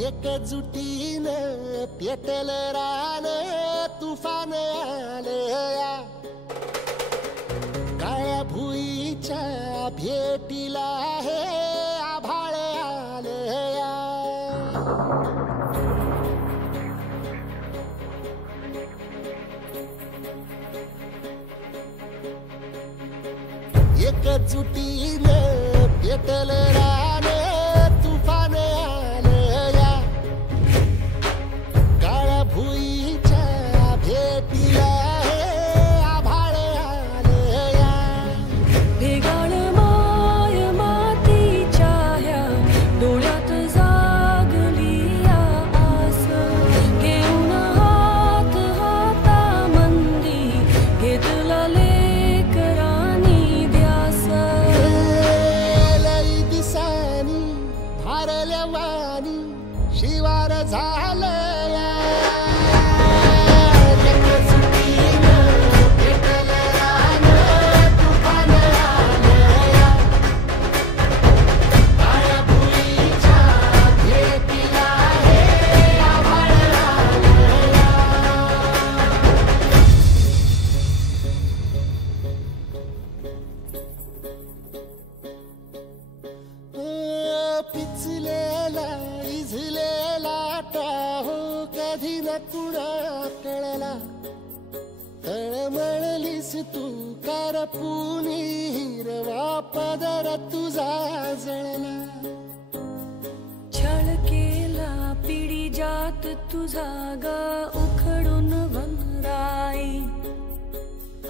एकजुटीनं पेटल रान तुफान आलया काळ्या भुईच्या भेटीला हे आभाळ आलया एकजुटीनं पेटल रान तुफान आलया काळ्या भुईच्या भेटीला हे आभाळ आलया भेगाळ माय मातीच्या ह्या डोळ्यात जागली आस घेऊन हात हातामंदी घेतला लेकरांनी ध्यास लई दिसानी भारल्या वाणी शिवार झालया एकजुटीनं पेटल रान तुफान आलया काळ्या भुईच्या भेटीला हे आभाळ आलया पिचलेला इझलेला टाहो कधी न कुणा कळला तळमळलीस तू कारपुनी हिरवा पदर तुझा जळला छळ केला पिढी जात तुझा ग उखडून वनराई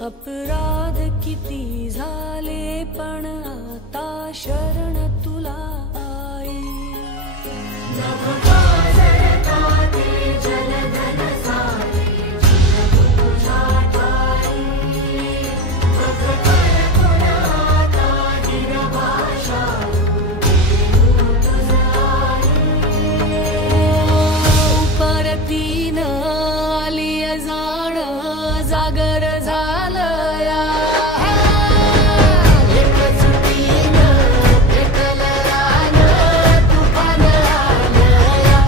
अपराध किती झाले पण आता शरण तुला आई परतीनं आली जाण जागर झालया एकजुटीनं पेटल रान तुफान आलया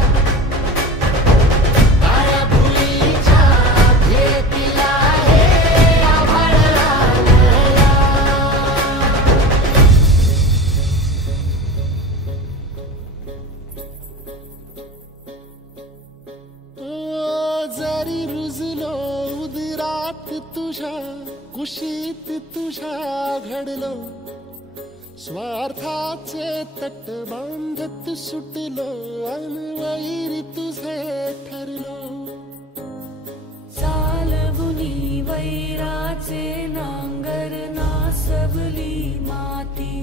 काळ्या भुईच्या भेटीला हे आभाळ आलया जरी रुजलो उदरात तुझ्या कुशीत तुझ्या घडलो स्वार्थाचे तट बांधत सुटलो अनवैरी तुझे ठरलो चालवुनी वैराचे नांगर नासवली माती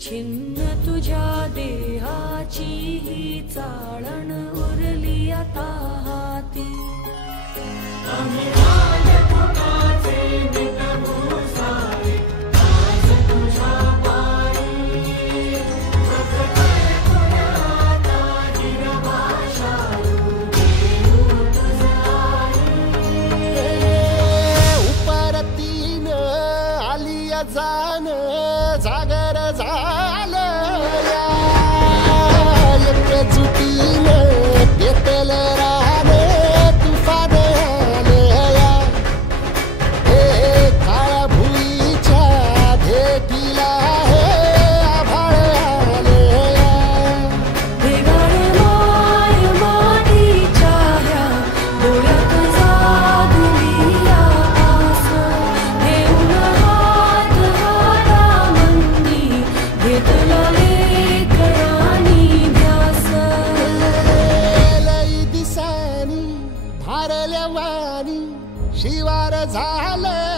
छिन्न तुझ्या देहाची ही चाळण उरली आता हाती उपरतीनं आलिया जाण जागर झालया एकजुटीनं पेटल रान तुफान आलया हे काळ्या भुईच्या भेटीला हे आभाळ आलया भेगाळ माय मातीच्या ह्या डोळ्यात जागली आस घेऊन हात हातामंदी घेतला लेकरांनी ध्यास लई दिसानी भारल्या वाणी शिवार झालया